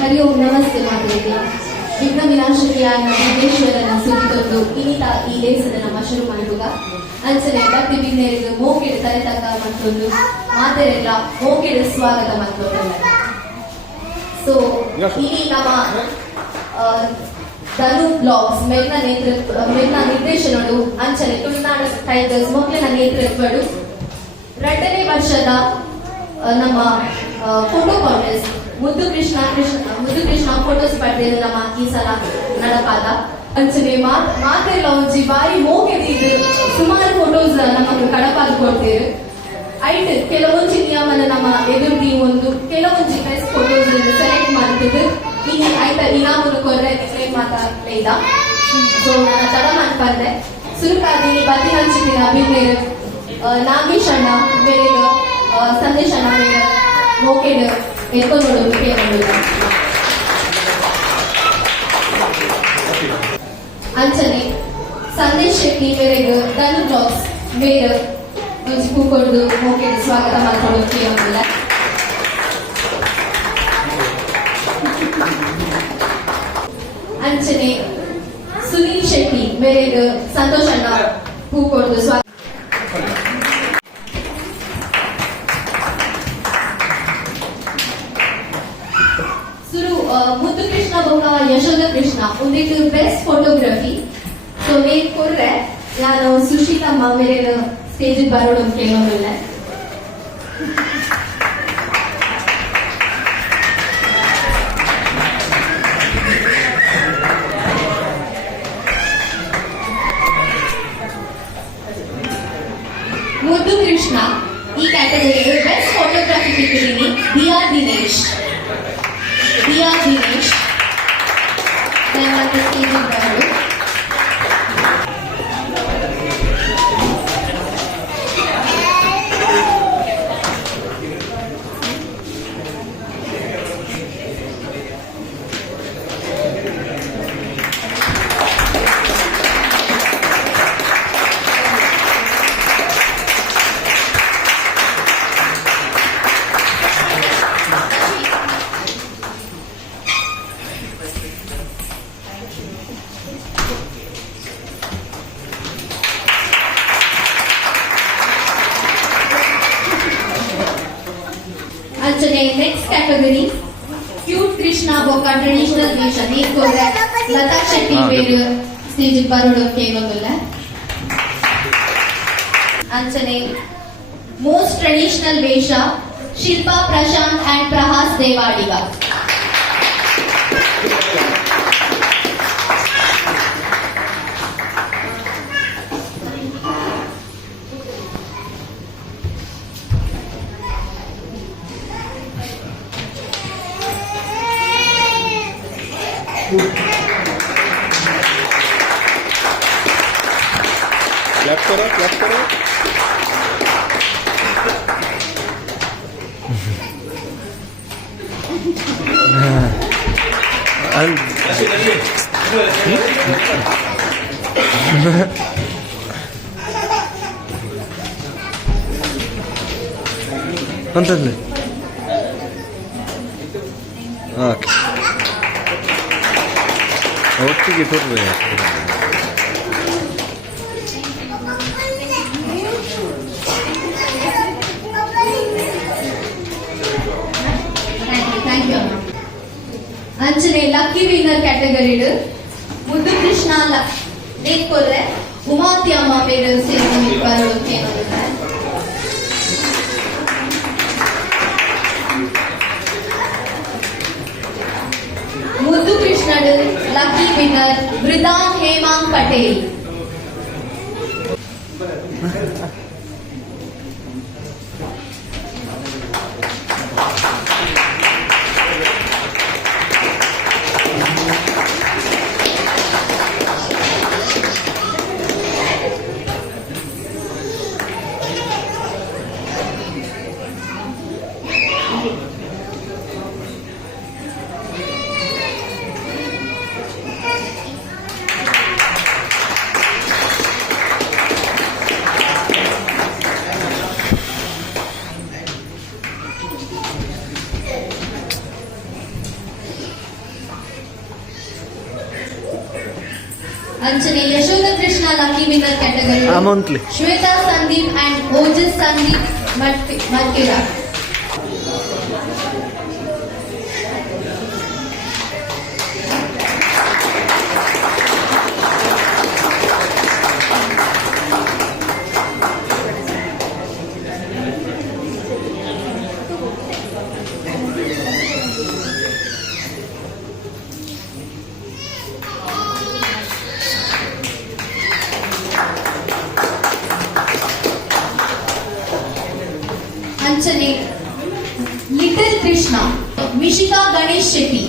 ಹರಿ ಓಂ ನಮಸ್ತೆ ಮಾತೆಗೆ ವಿಘ್ನ ವಿನಾಶಕಿಯಾನ ವಿಘ್ನೇಶ್ವರನ ಸುರಿದೊಂದು ಇನಿತ ಈ ದೇಶದ ನಮ್ಮ ಶುರು ಮಾಡುಗ ಅಂಚನೆ ಭಕ್ತಿ ಬಿನ್ನೇರಿದು ಮೋಕಿಡ ತಲೆತಕ್ಕ ಮತ್ತೊಂದು ಮಾತೆರೆಲ್ಲ ಮೋಕಿಡ ಸ್ವಾಗತ ಮತ್ತೊಂದು. ಸೊ ಇಲ್ಲಿ ನಮ್ಮ ಧನು ಬ್ಲಾಗ್ಸ್ ಮೇಲ್ನ ನಿರ್ದೇಶನಗಳು ಅಂಚನೆ ತುಳುನಾಡ ಟೈಗರ್ಸ್ ಮಕ್ಕಳಿನ ನೇತೃತ್ವಗಳು 2ನೇ ವರ್ಷದ ನಮ್ಮ ಫೋಟೋ ಕಾಂಟೆಸ್ಟ್ ಮುದ್ದು ಕೃಷ್ಣ ಫೋಟೋ ಸ್ಪರ್ಧೆಯನ್ನು ನಮ್ಮ ಈ ಸಲ ನಡಪಾದ ಅಂಚನೆ ಮಾತೆಲ್ಲ ಒಂಜಿ ಬಾರಿ ಮೋಗೆದಿದ್ದು ಸುಮಾರು ಫೋಟೋಸ್ ನಮಗೆ ಕಡಪಾದು ಕೊಡ್ತೇವೆ. ಐಟ್ ಕೆಲವೊಂಜಿ ನಿಯಮನ ನಮ್ಮ ಎದುರ್ದಿ ಒಂದು ಕೆಲವೊಂಜಿ ಬೆಸ್ಟ್ ಫೋಟೋಸ್ ಸೆಲೆಕ್ಟ್ ಮಾಡ್ತಿದ್ದು ಇಲ್ಲಿ ಐತ ಇನಾಮನು ಕೊರ್ರೆ ಮಾತಾಡ್ಲೇದ. ಸೊ ನನ್ನ ತಡ ಮಾಡ್ಬಾರ್ದೆ ಸುರುಕಾದಿ ಬದಿ ಹಂಚಿದಿನ ಅಭಿಮೇರ ನಾಗೇಶ್ ಅಣ್ಣ ಬೇರೆ ಸಂದೇಶ್ ಅಣ್ಣ ಬೇರೆ ಮೋಕೆಡ್ ಎತ್ಕೊಂಡು ಕೇಳೋದು ಅಂಚನೆ ಸಂದೇಶ್ ಶೆಟ್ಟಿ ಬೇರೆಗೆ ಧನು ಬ್ಲಾಗ್ಸ್ ಬೇರೆ ಒಂಜಿ ಕೂಕೊಂಡು ಮೋಕೆಡ್ ಸ್ವಾಗತ ಮಾಡ್ಕೊಂಡು ಕೇಳೋದಿಲ್ಲ. ಅಂಚನೆ ಸುನೀಲ್ ಶೆಟ್ಟಿ ಬೇರೆಗೆ ಸಂತೋಷ್ ಅಣ್ಣ ಕೂಕೊಂಡು ಸ್ವಾಗತ. ಮುದ್ದು ಕೃಷ್ಣ ಬೊಕ್ಕ ಯಶೋಧ ಕೃಷ್ಣ ಒಂದಿಟ್ಟು ಬೆಸ್ಟ್ ಫೋಟೋಗ್ರಫಿ. ಸೊ ಮೇಲ್ ಕೊರ್ರೆ ನಾನು ಸುಶೀಲಮ್ಮ ಮೇರೆ ಸ್ಟೇಜ್ ಬರೋಡು ಕೇಳೋದಿಲ್ಲ. ಮುದ್ದು ಕೃಷ್ಣ ಈ ಕ್ಯಾಟಗರಿ ಬೆಸ್ಟ್ ಫೋಟೋಗ್ರಫಿ ಬಿಟ್ಟಿದ್ದೀನಿ ದಿಯಾ ದಿನೇಶ್ ಮತ್ತೆ ಸ್ಟೇಜ್ ಬರೋದು. ನೆಕ್ಸ್ಟ್ ಕ್ಯಾಟಗರಿ ಕ್ಯೂಟ್ ಕೃಷ್ಣ ಬೊಕ್ಕ ಟ್ರೆಡಿಷನಲ್ ವೇಷ ನೀರ್ಕೋರೆ ಲತಾ ಶೆಟ್ಟಿ ಬೇರೆ ಸ್ಟೇಜ್ ಬರೋಡು ಕೇಳೋದಿಲ್ಲ. ಅಂಚನೆ ಮೋಸ್ಟ್ ಟ್ರೆಡಿಷನಲ್ ವೇಷ ಶಿಲ್ಪಾ ಪ್ರಶಾಂತ್ ಅಂಡ್ ಪ್ರಹಾಸ್ ದೇವಾಡಿಗ. क्लैप करो ಅಂತಂದ್ರೆ ಒಟ್ಟಿಗೆ ತೋರ್ಬೇಕು. ಅಂಚನೆ ಲಕ್ಕಿ ವಿನ್ನರ್ ಕ್ಯಾಟಗರಿ ಮುದ್ದು ಕೃಷ್ಣ ನೇತ್ಕೊರ್ರೆ ಉಮಾತಿ ಅಮ್ಮ ಬೇರೆ ಸೇರಿ ಬರೋಕೆ ಮುದ್ದು ಕೃಷ್ಣ ಲಕ್ಕಿ ವಿನ್ನರ್ ವೃದಾನ್ ಹೇಮಾಂಗ್ ಪಟೇಲ್. ಅಂಚನೆ Yashoda Krishna lucky winner category ಅಮೌಂಟ್ಲಿ ಶ್ವೇತಾ ಸಂದೀಪ್ ಅಂಡ್ ಓಜಸ್ ಸಂದೀಪ್ ಮರ್ಕಿರ. ಅಂಚನೆ little Krishna Mishika Ganesh Shetty.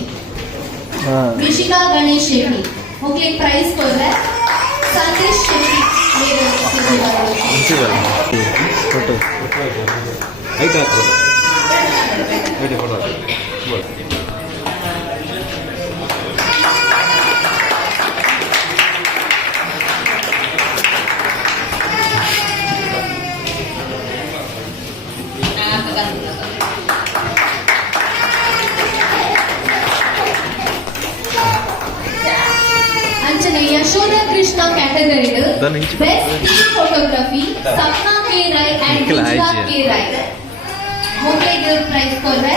Mishika Ganesh Shetty okay prize ಕೊಡ್ರೆ ಸಂದೇಶ್ ಶೆಟ್ಟಿ ಮೇರೆ ಫೋಟೋ ಆಯ್ತಾ ಅಂಚನೆ Yashoda Krishna category Dan hinci. Best team photography Sapna K Rai and Inkle Gujarat Aji. K Rai ಮೊದಲಿಗೆ ಪ್ರೈಸ್ ಕೊಡ್ರೆ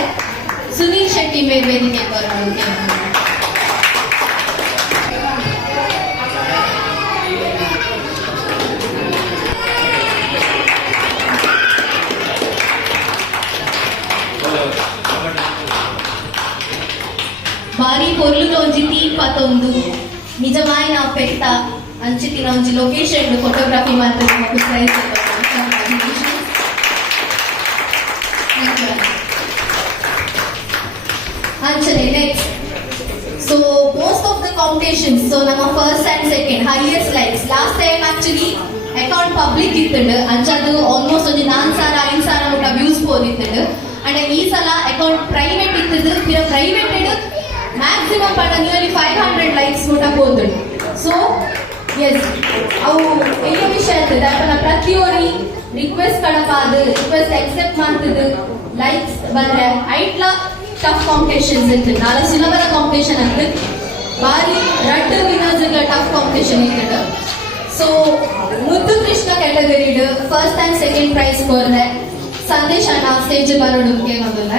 ಸುನೀಲ್ ಶೆಟ್ಟಿ ಮೇಲೆ ವೇದಿಕೆ ಬರೋದು. ಬಾರಿ ಪೊರ್ಲುದ ಒಂಜಿ ತೀಪತ್ತೊಂದು ನಿಜವಾಯಿನ ಪೆಟ್ಟ ಅಂಚಿತ್ತಿನ ಒಂಜಿ ಲೊಕೇಶನ್ ಫೋಟೋಗ್ರಫಿ ಮಾಡ್ತಾರೆ ಮತ್ತು ಪ್ರೈಸ್ ಅಂಚನೆ next. So most of the competitions so ನಮ್ಮ first and second highest likes last time actually account public ಇತ್ತಂಡು ಅಂಚದು ಆಲ್ಮೋಸ್ಟ್ ಒಂದು 4,000-5,000 ಮುಟ್ಟ ವ್ಯೂಸ್ ಹೋದಿತ್ತಂಡು ಅಂಡ್ ಈ ಸಲ ಅಕೌಂಟ್ ಪ್ರೈವೇಟ್ ಇತ್ತದು ಪ್ರೈವೇಟ್ ಮ್ಯಾಕ್ಸಿಮಮ್ ಪಡ ನಿಯರ್ಲಿ 500 ಲೈಕ್ಸ್ ಮುಟ್ಟ ಹೋದ್ರು. ಸೊ ಎಸ್ ಅವು ಎಲ್ಲ ವಿಷಯ ಇರ್ತದೆ ಅದನ್ನ ಪ್ರತಿಯೊರಿ ರಿಕ್ವೆಸ್ಟ್ ಕಡಪಾದು ರಿಕ್ವೆಸ್ಟ್ ಅಕ್ಸೆಪ್ಟ್ ಮಾಡ್ತದೆ ಲೈಕ್ಸ್ ಬಂದ್ರೆ ಐಟ್ಲ ಟಫ್ ಕಾಂಪಿಟೇಷನ್ಸ್ ಇರ್ತದೆ ನಾಳೆ ಸುಲಭದ ಕಾಂಪಿಟೇಷನ್ ಅಂತ ಬಾರಿ ರಡ್ ವಿನರ್ಸ್ ಟಫ್ ಕಾಂಪಿಟೇಷನ್ ಇರ್ತದೆ. So Muddu Krishna category first and second prize ಕೊರ್ರೆ ಸಂದೇಶ್ ಅಣ್ಣ ಸ್ಟೇಜ್ ಬರೋದಕ್ಕೆ ಬಂದಿಲ್ಲ.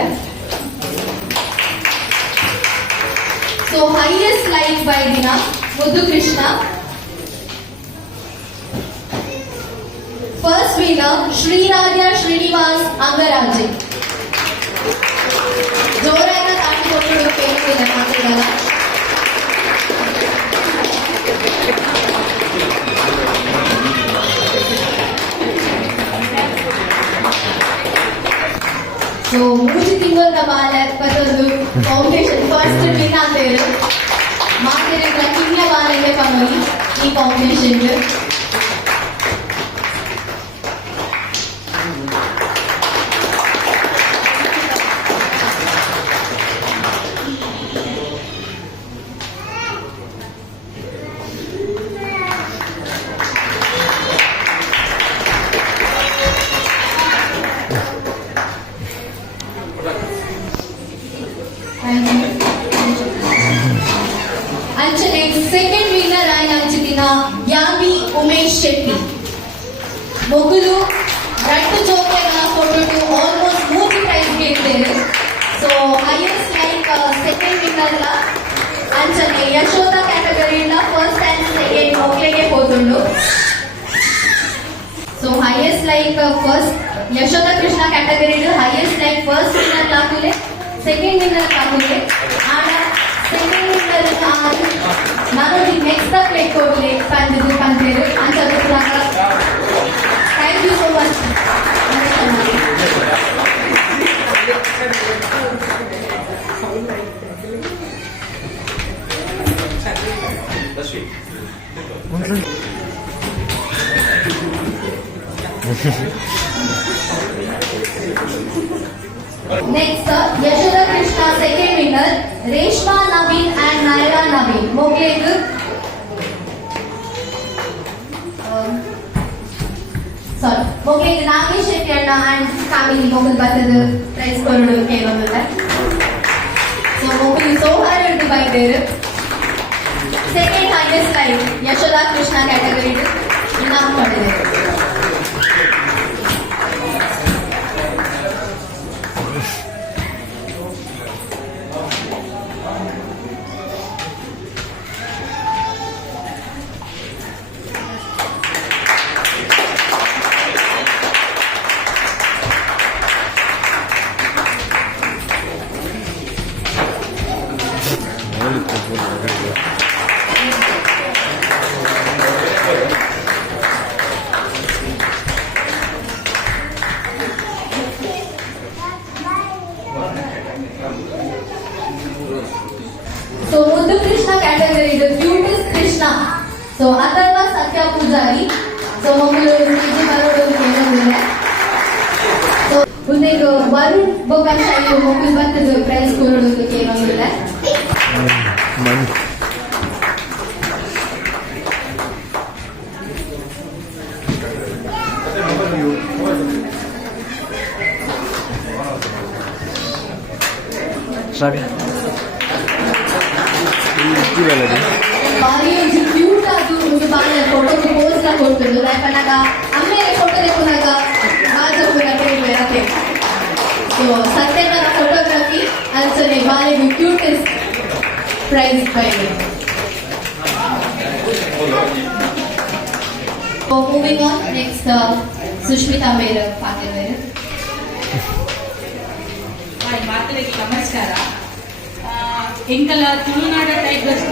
ಸೊ ಹೈಯೆಸ್ಟ್ ಲೈಕ್ ಬೈ ದಿನ ಮುದ್ದು ಕೃಷ್ಣ. First winner Shriraja Srinivas Angaraje. ಜೋರಾದ ತಾಟಿ ಕೊಟ್ಟು ಕೇಳಿಲ್ಲ ಮಾತಾಡಲ್ಲ. ಸೊ 3 ತಿಂಗಳ ಬಾಲ ಪದೊಂದು ಫೌಂಡೇಶನ್ ಫಸ್ಟ್ ವಿನ್ ಅಂತ ಹೇಳಿ ಮಾತಿರ ಕಿಂಗ್ಲ ಬಾಲಗೆ ಪನೋಲಿ ಈ ಫೌಂಡೇಶನ್ ಅಂಚನೆ ಸೆಕೆಂಡ್ ವಿನ್ನರ್ ಆಯ್ನ ಅಂಚಿನ ಯಾವಿ ಉಮೇಶ್ ಶೆಟ್ಟಿ. ಮೊಗಲು ರಟ್ಟು ಜೋಕೆನ ಕೊಟ್ಟು ಆಲ್ಮೋಸ್ಟ್ 3 ಪ್ರೈಸ್ ಗೆದ್ದರು. So highest like second winner ಅಂಚನೆ ಯಶೋಧ ಕ್ಯಾಟಗರಿಯಿಂದ ಫಸ್ಟ್ ಅಂಡ್ ಸೆಕೆಂಡ್ ಒಕ್ಲೆಗೆ ಹೋದುಂಡು. So highest like first Yashoda Krishna category highest like first winner ಲಾಕುಲೆ ಸೆಕೆಂಡ್ ವಿನ್ನರ್ ಲಾಕುಲೆ ಆಡ ಸೆಕೆಂಡ್ ವಿನ್ನರ್ ನಾನು ನೆಕ್ಸ್ಟ್ ಪ್ಲೇಟ್ ಕೊಡ್ಲಿ ತಂದಿದ್ದು ಕಂತೇಳಿ ಅಂತದ್ದು thank you so much. Next, Yashoda Krishna second winner, Reshma Naveen and Naira Naveen. Mogleg. Sorry, Mogleg Nagesh Shetty Anna and family Mogul Battadu prize korudu kelondulla. So Mogul so hard to buy there. Second highest prize Yashoda Krishna category ಇನಾಮ್ ಮಾಡಿದೆ. So Muddu Krishna category ಇದು cutest Krishna. So Atharva Satya Poojari. So Mangaluru ಬರೋಡು ಕೇಳಿದ್ರೆ so ಮುಂದೆಗೆ Varun ಬೋಗಾಶಾಯಿ ಮಕ್ಕಳು ಬರ್ತದೆ price ಕೊಡೋದು ಕೇಳೋದಿಲ್ಲ. ಬಾರಿ ಒಂದು ಕ್ಯೂಟ್ ಅದು ಒಂದು ಬಾರಿ ಫೋಟೋಗೆ ಪೋಸ್ ಲ ಕೊಡ್ತದೆ ಯಾಕಂದಾಗ ಅಮ್ಮೇಲೆ ಫೋಟೋ ತೆಕೊಂಡಾಗ ಬಾಜೆ ಸೊ ಸತ್ಯನ ಫೋಟೋಗ್ರಫಿ ಅನ್ಸನೆ ಬಾರಿ ಕ್ಯೂಟೆಸ್ಟ್ ಪ್ರೈಸ್ ಬೈದೆ. So moving on, next Sushmita ಮೇರ್ ಪಾಟೀಲ್ ಮೇರ್. ಮಾತರಿಗೆ ನಮಸ್ಕಾರ. ಎಂಕಲ ತುಳುನಾಡ ಟೈಗರ್ಸ್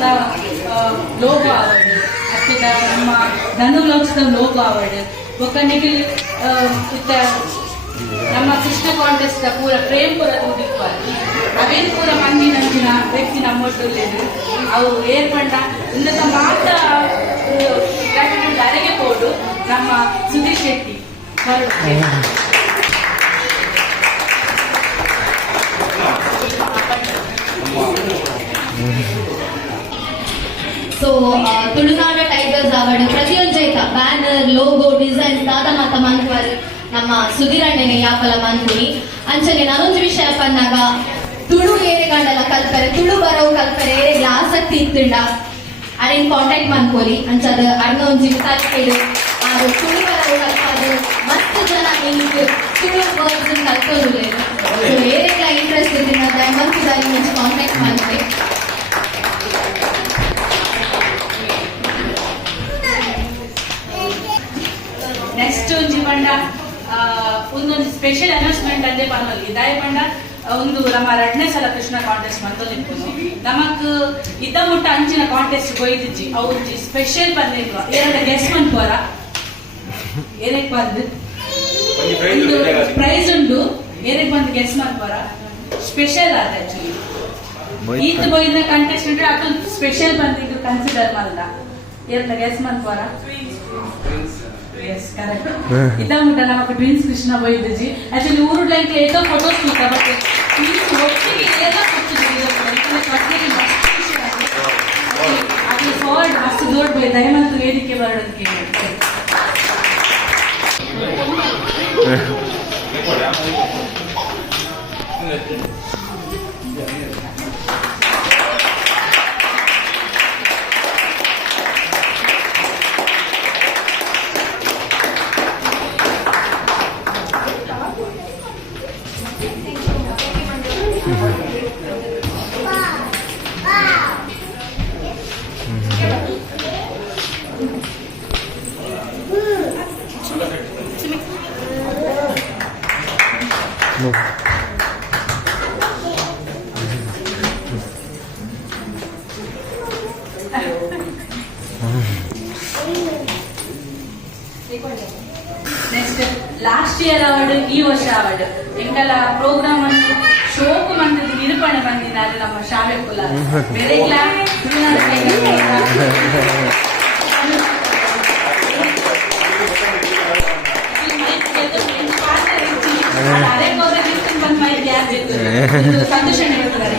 ಲೋಗೋ ಅವಾರ್ಡ್ ಅತ್ತಿದ ನಮ್ಮ ಧನುಲೋತ್ಸವ ಲೋಗೋ ಅವಾರ್ಡ್ ಒಕ್ಕನಿಗೆ ನಮ್ಮ ಕೃಷ್ಣ ಕಾಂಟೆಸ್ಟ್ ಪೂರ ಪ್ರೇಮ್ ಪೂರ ತೂದಿಪ್ಪಾರು ಅವೇನು ಪೂರ ಮಂದಿ ನಂಚಿನ ವ್ಯಕ್ತಿ ನಮ್ಮೊಟ್ಟುಳ್ಳೇನು ಅವು ಏರ್ಪಂಡ ಇಂದ ಮಾತ ಗ್ರಾಟಿಟ್ಯೂಡ್ ಅರೆಗೆ ಪೋಡು ನಮ್ಮ ಸುಧೀರ್ ಶೆಟ್ಟಿ ಸೊ ತುಳುನಾಡ ಟೈಗರ್ಸ್ ಅವಾರ್ಡ್ ಪ್ರತಿಯೊಂದು ಜೈತ ಬ್ಯಾನರ್ ಲೋಗೋ ಡಿಸೈನ್ಸ್ ದಾದ ಮತ ಮನ್ಪರ್ ನಮ್ಮ ಸುಧೀರಣ್ಣನೆ ಯಾಪಲ ಮನ್ಪುನಿ ಅಂಚನೆ ನಾನೊಂದು ವಿಷಯ ಪನ್ನಾಗ ತುಳು ಏರೆಗಾಂಡಲ ಕಲ್ಪರೆ ತುಳು ಬರೋವು ಕಲ್ಪರೆ ಏರೆಗ್ಲ ಆಸಕ್ತಿ ಇತ್ತುಂಡ ಅರೇನ್ ಕಾಂಟ್ಯಾಕ್ಟ್ ಮನ್ಕೋರಿ ಅಂಚದ ಅರ್ನ ಒಂಜಿ ವಿತಾಲಿಕೆಡು ಅದು ತುಳು ಬರೋವು ಕಲ್ಪದು ಮಸ್ತ್ ಜನ ನಿಂಗೆ ತುಳು ವರ್ಡ್ಸ್ ಕಲ್ತೋದು ಏರೆಗ್ಲ ಇಂಟ್ರೆಸ್ಟ್ ಇದ್ದಿನ ದಯಮಂತಿದಾರಿ ಮುಂಚೆ ಕಾಂಟ್ಯಾಕ್ಟ್ ಮಾಡ್ತಾರೆ. ನೆಕ್ಸ್ಟ್ ಒಂಜಿ ಪಂಡ ಒಂದೊಂದು ಸ್ಪೆಷಲ್ ಅನೌನ್ಸ್ಮೆಂಟ್ ಅಂದೇ ಪನ್ನೊಲಿ ದಾಯ ಪಂಡ ಒಂದು ನಮ್ಮ 2ನೇ ಸಲ ಕೃಷ್ಣ ಕಾಂಟೆಸ್ಟ್ ಮಂತೊಲಿಪ್ಪುನು ನಮಕ್ ಇದ್ದ ಮುಟ್ಟ ಅಂಚಿನ ಕಾಂಟೆಸ್ಟ್ ಕೊಯ್ದಿಜ್ಜಿ ಅವ್ಜಿ ಸ್ಪೆಷಲ್ ಬಂದಿಲ್ವ ಏನಾದ ಗೆಸ್ಟ್ ಮನ್ಪೋರ ಏನಕ್ಕೆ ಬಂದು ಒಂದು ಪ್ರೈಸ್ ಉಂಟು ಏನಕ್ಕೆ ಬಂದು ಗೆಸ್ಟ್ ಮನ್ಪೋರ ಸ್ಪೆಷಲ್ ಆದ ಆಕ್ಚುಲಿ ಈತ್ ಬೈದ ಕಾಂಟೆಸ್ಟ್ ಉಂಟು ಅದು ಸ್ಪೆಷಲ್ ಬಂದಿದ್ದು ಕನ್ಸಿಡರ್ ಮಲ್ದ ಏನಾದ guest ಮನ್ಪೋರ Yes, correct. Ita munda namak twins Krishna boyidji. Actually, uru like eto photos tuka but twins ಒಟ್ಟಿಗೆ ಎಲ್ಲ ಕೊಟ್ಟಿದ್ದೀವಿ ಇದಕ್ಕೆ ಕಟ್ಟಿಗೆ ಮಸ್ತ್ ಖುಷಿ ಆಗಿದೆ. ಅದು ಫಾರ್ವರ್ಡ್ ಮಸ್ತ್ ದೊಡ್ಡ ಬೈ ದಯಮಾಡಿ ವೇದಿಕೆ ಬರೋದಕ್ಕೆ ನೆಕ್ಸ್ಟ್ ಲಾಸ್ಟ್ ಇಯರ್ ಅವಾರ್ಡ್ ಈ ವರ್ಷ ಅವಾರ್ಡ್ ಎಂಕಲ ಪ್ರೋಗ್ರಾಮ್ ಅನ್ನು ಶೋಕು ಮಂದಿದ್ದು ನಿರೂಪಣೆ ಬಂದಿದ್ದಾರೆ ನಮ್ಮ ಶಾಲೆ ಕುಲ ಬೇರೆ ಸಂತೋಷ ನೀಡುತ್ತಾರೆ.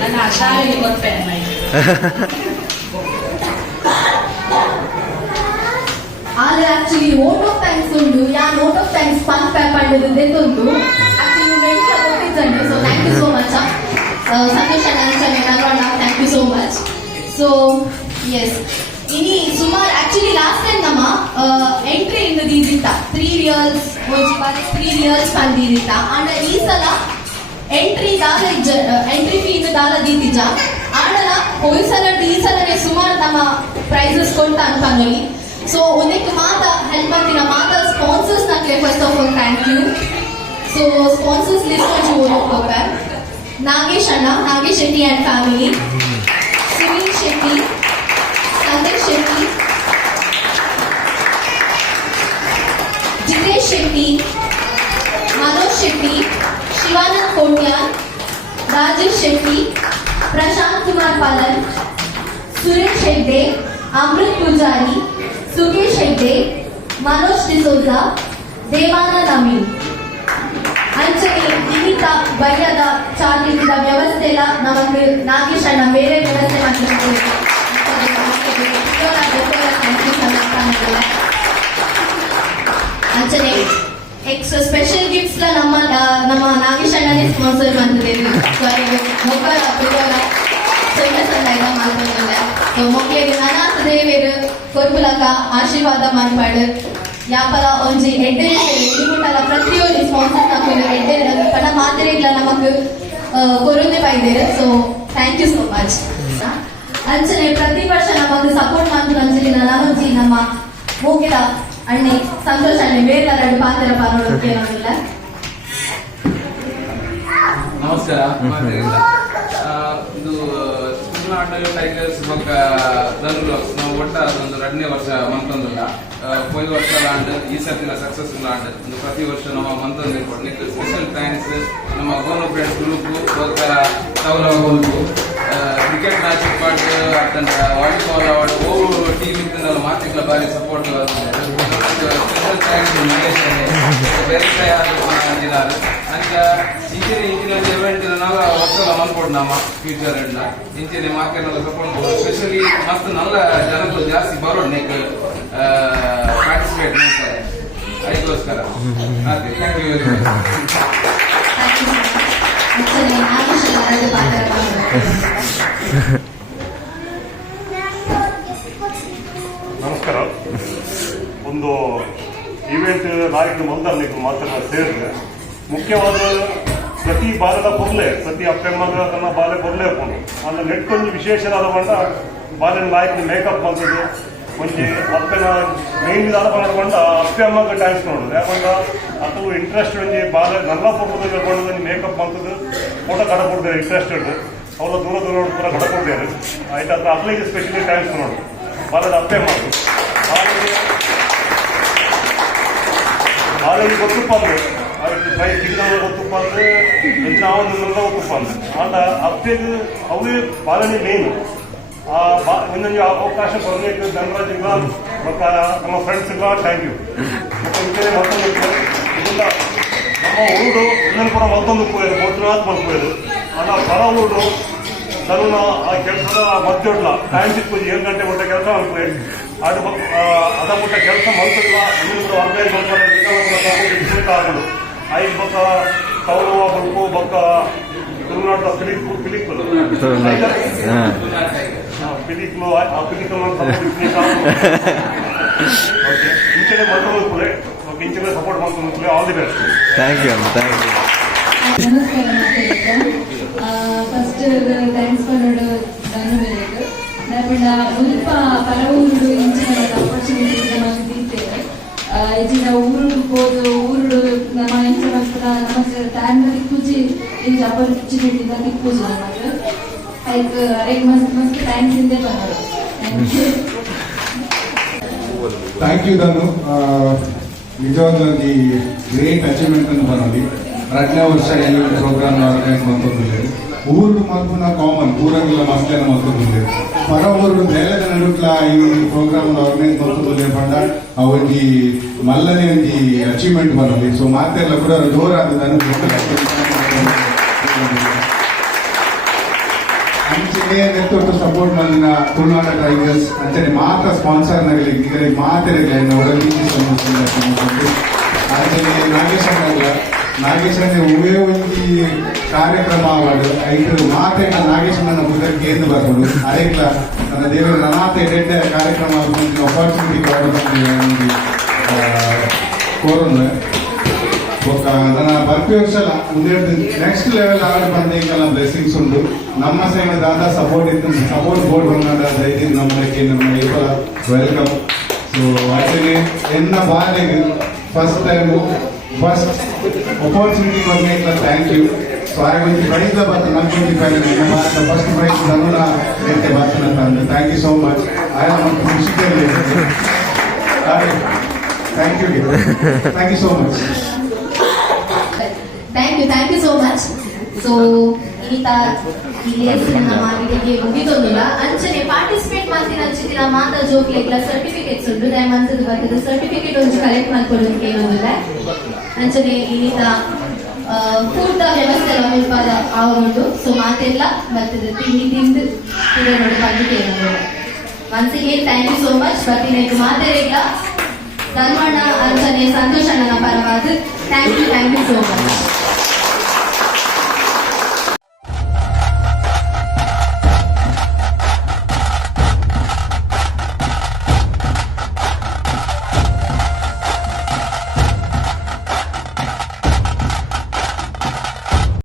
ನನ್ನ ಶಾಲೆಗೆ ಬರ್ಪೇನೆ ಆದ್ರೆ ಆಕ್ಚುಲಿ ವೋಟ್ ಆಫ್ ಥ್ಯಾಂಕ್ಸ್ ಉಂಟು ಯಾನ್ ವೋಟ್ ಆಫ್ ಥ್ಯಾಂಕ್ಸ್ ಪಂಪ್ ಪೇಪರ್ ದೆತ್ತುಂಟು ಆಕ್ಚುಲಿ ಮೆಂಟ್ ಗೊತ್ತಿದ್ದಂಡು so thank you so much ಸಂತೋಷ ನಂಚನೆ ನಲ್ವಣ್ಣ thank you so much so yes ಇನಿ ಸುಮಾರು ಆಕ್ಚುಲಿ ಲಾಸ್ಟ್ ಟೈಮ್ ನಮ್ಮ ಎಂಟ್ರಿ ಇಂದು ದೀದಿತ್ತ 3 ಇಯರ್ಸ್ ಒಂಜಿ ಬಾರಿ 3 ಇಯರ್ಸ್ ಬಂದಿದಿತ್ತ ಅಂಡ್ ಈ ಸಲ ಎಂಟ್ರಿ ಫೀ ಇಂದು ದಾಲ ದೀತಿಜ ಆಂಡಲ ಹೋಯ್ಸಲ ಈ ಸಲನೆ ಸುಮಾರು ನಮ್ಮ ಪ್ರೈಸಸ್ ಕೊಟ್ಟ ಅನ್ಕೊಂಡಿ ಸೊ ಒಂದಕ್ಕೆ ಮಾತ ಹೆಲ್ಪ್ ಮಾಡ್ತೀನ ಮಾತ ಸ್ಪಾನ್ಸರ್ಸ್ ನಕ್ಕೆ first of all thank you so sponsors list వచ్చి ಓದ್ಕೋಬೇಕು ನಾಗೇಶ್ ಅಣ್ಣ ನಾಗೇಶ್ ಶೆಟ್ಟಿ ಅಂಡ್ ಫ್ಯಾಮಿಲಿ ಸುನೀಲ್ ಶೆಟ್ಟಿ ಸಂದೇಶ್ ಶೆಟ್ಟಿ ಜಿತೇಶ್ ಶೆಟ್ಟಿ ಮನೋಜ್ ಶೆಟ್ಟಿ ಶಿವಾನಂದ್ ಕೋಟ್ಯಾನ್ ರಾಜೇಶ್ ಶೆಟ್ಟಿ ಪ್ರಶಾಂತ್ ಕುಮಾರ್ ಪಾಲನ್ ಸುರೇಶ್ ಹೆಗ್ಡೆ ಅಮೃತ್ ಪೂಜಾರಿ ಸುಗೇಶ್ ಹೆಗ್ಡೆ ಮನೋಜ್ ಡಿಸೋಜಾ ದೇವಾನಂದ್ ಅಮೀನ್ ಅಂಚನೆ ಇನ್ನಿತ ಬಯ್ಯದ ಚಾರ್ಜಿದ ವ್ಯವಸ್ಥೆ ಎಲ್ಲ ನಮಗೆ ನಾಗೇಶ್ ಅಣ್ಣ ಬೇರೆ ವ್ಯವಸ್ಥೆ ಮಾಡ್ತಿರ್ತೀವಿ ಅಂಚನೆ ಸ್ಪೆಷಲ್ ಗಿಫ್ಟ್ಸ್ ನಮ್ಮ ನಾಗೇಶ್ ಅಣ್ಣನೇ ಸ್ಪಾನ್ಸರ್ ಮಾಡ್ತಿದ್ದೇವೆ ಮೊಕ್ಕಳ ಬಿಡೋಲ್ಲ ಸೊಳ್ಳೆ ಸಂದಾಯ ಮಾಡ್ಕೊಂಡಿಲ್ಲ ಸೊ ಮಕ್ಕಳಿಗೆ ಅನಾಥ ದೇವೇರು ಕೊರ್ಪುಲಕ ಆಶೀರ್ವಾದ ಮಾಡ್ಪಾಡು ಯಾಪಲ ಒಂಜಿ ಎಡ್ಡೆ ಇವುಟಲ ಪ್ರತಿಯೊಂದು ಸ್ಪಾನ್ಸರ್ ಹಾಕೊಂಡು ಎಡ್ಡೆ ಪಡ ಮಾದರಿಗಳ ನಮಕ್ ಕೊರೊಂದೆ ಬೈದೇರು so thank you so much ಅಂಚನೆ ಪ್ರತಿ ವರ್ಷ ನಮಗೆ ಸಪೋರ್ಟ್ ಮಾಡ್ತಾರೆ ಅಂಚನೆ ನಾನೊಂಜಿ ನಮ್ಮ ಮೂಗಿದ ಅಣ್ಣೆ ಸಂತೋಷ್ ಅಣ್ಣೆ ಬೇರೆ ಎರಡು ಪಾತ್ರ ನೋಡೋಕೆ ನಾವಿಲ್ಲ ನಮಸ್ಕಾರ ಇದು ತುಳುನಾಡು ಟೈಗರ್ಸ್ ಬೊಕ್ಕ ಧನುರ್ಲಕ್ಸ್ ನಾವು ಒಟ್ಟ ಅದೊಂದು 2ನೇ ವರ್ಷ ಮಂತೊಂದುಲ್ಲ ಪೊಯ್ ವರ್ಷ ಲಾಂಡ್ ಈ ಸರ್ತಿನ ಸಕ್ಸಸ್ಫುಲ್ ಲಾಂಡ್ ಒಂದು ಪ್ರತಿ ವರ್ಷ ನಮ್ಮ ಮಂತೊಂದು ಕೊಡ್ಲಿಕ್ಕೆ ಸ್ಪೆಷಲ್ ಥ್ಯಾಂಕ್ಸ್ ನಮ್ಮ ಗೋನು ಫ್ರೆಂಡ್ಸ್ ಗ್ರೂಪ್ ಬೊಕ್ಕ ತೌಲ ಗ್ರೂಪ್ ಕ್ರಿಕೆಟ್ ಮ್ಯಾಚ್ ಪಾಟ್ ಅತ್ತಂಡ ವಾಲಿಬಾಲ್ ಆವಡ್ ಓವರ್ ಟೀಮ್ ಇತ್ತಂದಲ್ಲ ಮಾತಿಗಳ ಬಾರಿ ಸಪೋರ್ಟ್ ಸ್ಪೆಷಲ್ ಥ್ಯಾಂಕ್ಸ್ ಮಹೇಶ್ ಬೇರೆ ಆಗಿದ್ದಾರೆ ಅಂಚ ಇಂಚಿನ ಇವೆಂಟ್ ನಾವು ವರ್ಷ ಮನ್ಕೊಡು ನಮ್ಮ ಫ್ಯೂಚರ್ ಎಂಡ ಇಂಚಿನ ಮಾರ್ಕೆಟ್ ಸಪೋರ್ಟ್ ಸ್ಪೆಷಲಿ ಮಸ್ತ್ ನಲ್ಲ ಜನಗಳು ಜಾಸ್ತಿ ಬರೋದು ನೆಕ್ ಪಾರ್ಟಿಸಿಪೇಟ್ ಮಾಡ್ತಾರೆ ಅದಕ್ಕೋಸ್ಕರ okay thank you very much ನಮಸ್ಕಾರ ಒಂದು ಇವೆಂಟ್ ನಾಯಕರು ಮಂದರ್ಲಿಕ್ಕೆ ಮಾತ್ರ ಸೇರಿದ್ರೆ ಮುಖ್ಯವಾದ ಪ್ರತಿ ಬಾಲದ ಬರಲೇ ಪ್ರತಿ ಅಪ್ಪೆಮ್ಮಗ ತನ್ನ ಬಾಲೆ ಬರಲೇ ಹಾಕೊಂಡು ಅಂದ್ರೆ ನೆಟ್ಕೊಂದು ವಿಶೇಷವಾದ ಬಂಡ ಬಾಲಿನ ನಾಯಕನ ಮೇಕಪ್ ಮಾಡ್ತದೆ ಒಂಜಿ ಅಪ್ಪನ ಮೇನ್ ವಿಧಾನ ಬಂಡ ಅಪ್ಪೆ ಅಮ್ಮಗ ಡ್ಯಾನ್ಸ್ ನೋಡೋದು ಯಾಕಂದ ಅದು ಇಂಟ್ರೆಸ್ಟ್ ಒಂಜಿ ಬಾಲ ನಲ್ಲ ಪೊಟ್ಟದ ಬಂದು ಮೇಕಪ್ ಮಾಡ್ತದೆ ಫೋಟೋ ಕಡ ಕೊಡ್ತಾರೆ ಇಂಟ್ರೆಸ್ಟೆಡ್ ಅವ್ರ ದೂರ ದೂರ ಪೂರ ಕಡ ಕೊಡ್ತಾರೆ ಆಯ್ತು ಅದ್ರ ಅಪ್ಲಿಗೆ ಸ್ಪೆಷಲಿ ಡ್ಯಾನ್ಸ್ ನೋಡೋದು ಬಾಲದ ಅಪ್ಪೆ ಮಾಡೋದು ಹಾಗಾಗಿ ಗೊತ್ತಪ್ಪ ಅಂದ್ರೆ ಅದಕ್ಕೆ ಪ್ರೈಸ್ ಸಿಗದವ್ರು ಗೊತ್ತಪ್ಪ ಅಂದ್ರೆ ಹೆಚ್ಚಿನ ಆವೊಂದೆಲ್ಲ ಗೊತ್ತಪ್ಪ ಅಂದ್ರೆ ಆಂಡ ಅಪ್ಪೆಗೆ ಅವೇ ಪಾಲನೆ ಮೇನು ಆ ಇನ್ನೊಂದು ಅವಕಾಶ ಕೊಡಲಿಕ್ಕೆ ಧನರಾಜಿಗ ಮತ್ತು ನಮ್ಮ ಫ್ರೆಂಡ್ಸ್ಗ ಥ್ಯಾಂಕ್ ಯು ಮತ್ತು ಮತ್ತೊಂದು ಇದರಿಂದ ನಮ್ಮ ಊರು ಇನ್ನೊಂದು ಪುರ ಮತ್ತೊಂದು ಪೋಯರು ಬೋದ್ರನಾಥ್ ಮಲ್ಪೋಯರು ಅಣ್ಣ ಪರ ಊರು ತನ್ನ ಆ ಕೆಲಸದ ಮಧ್ಯೋಡ್ಲ ಟೈಮ್ ಸಿಕ್ಕೋದು 7 ಗಂಟೆ ಮುಟ್ಟ ಕೆಲಸ ಅನ್ಕೋಯ ಅದು ಅದ ಮುಟ್ಟ ಕೆಲಸ ಮಲ್ತಿಲ್ಲ ಇನ್ನೊಂದು ಆರ್ಗನೈಸ್ ಮಾಡ್ತಾರೆ ಆಗೋದು ಐದು ಬೊಕ್ಕ ಕೌರವ ಬಲ್ಕು ಬೊಕ್ಕ ತುಳುನಾಡ ಪಿಲಿಕ್ಲು ಆ ಪಿಲಿಕ್ಲು ಓಕೆ ಇಂಚನೆ ಮಲ್ಕೊಂಡು ಇಂಚನೆ ಸಪೋರ್ಟ್ ಮಾಡ್ಕೊಂಡು all the best thank you thank you first thanks ಪನ್ನೋಡು ಧನ್ಯವಾದಗಳು ನಾಪಂಡ ಮುಲ್ಪ ಪರವೂರು ಇಂಚಿನ ಆಪರ್ಚುನಿಟಿ ನಮಗೆ ದೀತೇವೆ ಇಂಚಿನ ಊರು ಹೋದು ಊರು ನಮ್ಮ ಇಂಚಿನ ನಮಗೆ ಟೈಮ್ ದಿಕ್ಕುಜಿ ಇಂಚ ಆಪರ್ಚುನಿಟಿ ದಿಕ್ಕುಜಿ ನಮಗೆ ಅದಕ್ಕೆ ಮಸ್ತ್ ಮಸ್ತ್ ಥ್ಯಾಂಕ್ಸ್ ಇಂದೇ ಬಂದರು ಥ್ಯಾಂಕ್ ಯು ಧನು ನಿಜವಾಗ್ಲೂ ಈ ಗ್ರೇಟ್ ಅಚೀವ್ಮೆಂಟ್ ಅನ್ನು ಬರೋದು 2ನೇ ವರ್ಷ ಎಲ್ಲ ಪ್ರೋಗ್ರಾಮ್ ಆರ್ಗನೈಸ್ ಮಾಡ್ಕೊಂಡಿದ್ದೇವೆ ಊರು ಮಲ್ಪುನ ಕಾಮನ್ ಊರಂಗಿಲ್ಲ ಮಸ್ಲೆನ ಮಲ್ಕೊಂಡಿದ್ದೇವೆ ಪರ ಊರು ನೆಲದ ನಡುಕ್ಲ ಈ ಪ್ರೋಗ್ರಾಮ್ ಆರ್ಗನೈಸ್ ಮಾಡ್ಕೊಂಡಿದ್ದೇವೆ ಪಂಡ ಅವರಿಗೆ ಮಲ್ಲನೇ ಒಂದು ಅಚೀವ್ಮೆಂಟ್ ಬರೋದು ಸೊ ಮಾತೆಲ್ಲ ಕೂಡ ಜೋರಾದ ನೆತ್ತೊಟ್ಟು ಸಪೋರ್ಟ್ ಮಾಡಿನ ತುಳುನಾಡ ಟೈಗರ್ಸ್ ಅಂಚನೆ ಮಾತ್ರ ಸ್ಪಾನ್ಸರ್ ನಗಲಿ ಇದರಲ್ಲಿ ಮಾತಿರಲಿಲ್ಲ ಅಂಚನೆ ನಾಗೇಶಣ್ಣ ಉವೇ ಒಂದು ಕಾರ್ಯಕ್ರಮ ಆವಾಡು ಐದು ಮಾತೆ ನಾಗೇಶಣ್ಣನ ಬುದ್ಧಕ್ಕೆ ಎಂದು ಬರ್ಬೋದು ಅದಕ್ಕೆ ನನ್ನ ದೇವರ ನನಾಥ ಎಡ್ಡೆ ಕಾರ್ಯಕ್ರಮ ಅಪಾರ್ಚುನಿಟಿ ಕೋರೋನು ఒక ನನ್ನ ಬರ್ಪಿ ವರ್ಷ ನೆಕ್ಸ್ಟ್ ಲೆವೆಲ್ ಆಗಿ ಬಂದ ಬ್ಲೆಸ್ಸಿಂಗ್ಸ್ ಉಂಟು ನಮ್ಮ ಸೈಡ್ ದಾದಾ ಸಪೋರ್ಟ್ ಇತ್ತು ಸಪೋರ್ಟ್ ಬೋರ್ಡ್ ಬಂದ ದಯದಿ ನಮ್ಮಕ್ಕೆ ನಮ್ಮ ಇಬ್ಬರ ವೆಲ್ಕಮ್ ಸೊ ಆಕ್ಚುಲಿ ಎನ್ನ ಬಾಲಿಗೆ ಫಸ್ಟ್ ಟೈಮ್ ಫಸ್ಟ್ ಅಪಾರ್ಚುನಿಟಿ ಬಂದ ಥ್ಯಾಂಕ್ ಯು ಸೊ ಆ ಒಂದು ಪ್ರೈಸ್ ಬರ್ತ ನಮ್ಗೆ ಫಸ್ಟ್ ಪ್ರೈಸ್ ನನ್ನ ರೇಟೆ ಬರ್ತಾನೆ ಅಂದು ಥ್ಯಾಂಕ್ ಯು ಸೋ ಮಚ್ ಆಯ್ತು ನಮ್ಮ ಖುಷಿ thank you so much thank you so much. So ಈತ ಈ ಲೇಸಿನ ಮಾಹಿತಿಗೆ ಮುಗಿದೊಂದಿಲ್ಲ ಅಂಚನೆ ಪಾರ್ಟಿಸಿಪೇಟ್ ಮಾಡ್ತೀನಿ ಅಂಚಿನ ಮಾತಾ ಜೋಕ್ಲೆಗ್ಲ ಸರ್ಟಿಫಿಕೇಟ್ಸ್ ಉಂಟು ದಯಮಂತದ ಬರ್ತದೆ ಸರ್ಟಿಫಿಕೇಟ್ ಒಂದು ಕಲೆಕ್ಟ್ ಮಾಡ್ಕೊಳ್ಳೋದಕ್ಕೆ ಏನೊಂದಿಲ್ಲ ಅಂಚನೆ ಈತ ಫುಡ್ ವ್ಯವಸ್ಥೆ ಹೆಲ್ಪಾದ ಆವರುಂಟು ಸೊ ಮಾತೆಲ್ಲ ಬರ್ತದೆ ತಿಂಡಿ ತಿಂದು ತಿಂದು ನೋಡಿ ಬಂದಿಗೆ ಏನೊಂದಿಲ್ಲ ಮನ್ಸಿಗೆ ಥ್ಯಾಂಕ್ ಯು ಸೋ ಮಚ್ ಬರ್ತೀನಿ ಮಾತಾಡಿಲ್ಲ ಧರ್ಮಣ್ಣ ಅಂಚನೆ ಸಂತೋಷ್ ಅಣ್ಣನ ಪರವಾದ ಥ್ಯಾಂಕ್ ಯು ಸೋ ಮಚ್.